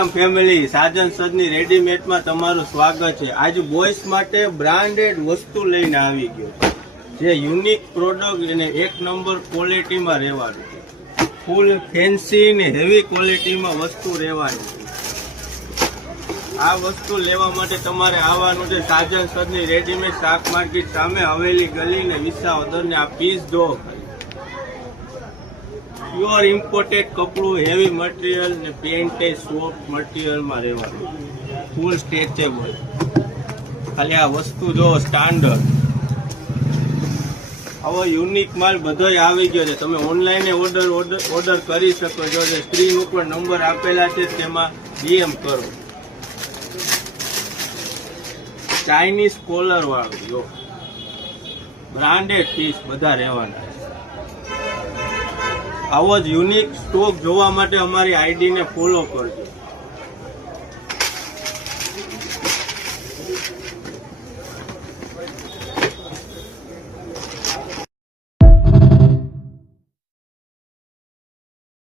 Ram family, Sajan સદની રેડીમેડમાં તમારું સ્વાગત છે। આજે બોયસ માટે બ્રાન્ડેડ વસ્તુ લઈને આવી ગયો છે, જે યુનિક પ્રોડક્ટ અને એક નંબર ક્વોલિટીમાં રહેવાનું છે। ફૂલ ફેન્સી ને હેવી ક્વોલિટીમાં વસ્તુ રહેવાની છે। આ વસ્તુ લેવા માટે તમારે આવવાનું છે સાજન સદની રેડીમેડ શાક માર્કેટ સામે હવેલી ગલી ને વિસાવદર ને આ પીસ જો પ્યોર ઇમ્પોર્ટેડ કપડું, હેવી મટીરિયલ ને પેન્ટ સોફ્ટ મટીરિયલમાં રહેવાનું, ફૂલ સ્ટ્રેચેબલ। ખાલી આ વસ્તુ જો સ્ટાન્ડર્ડ, આવો યુનિક માલ બધોય આવી ગયો છે। તમે ઓનલાઈન ઓર્ડર કરી શકો છો। સ્ક્રીન ઉપર નંબર આપેલા છે, તેમાં ડીએમ કરો। ચાઇનીઝ કોલર વાળું જો બ્રાન્ડેડ પીસ બધા રહેવાના। આવો જ યુનિક સ્ટોક જોવા માટે અમારી આઈડીને ફોલો કરજો।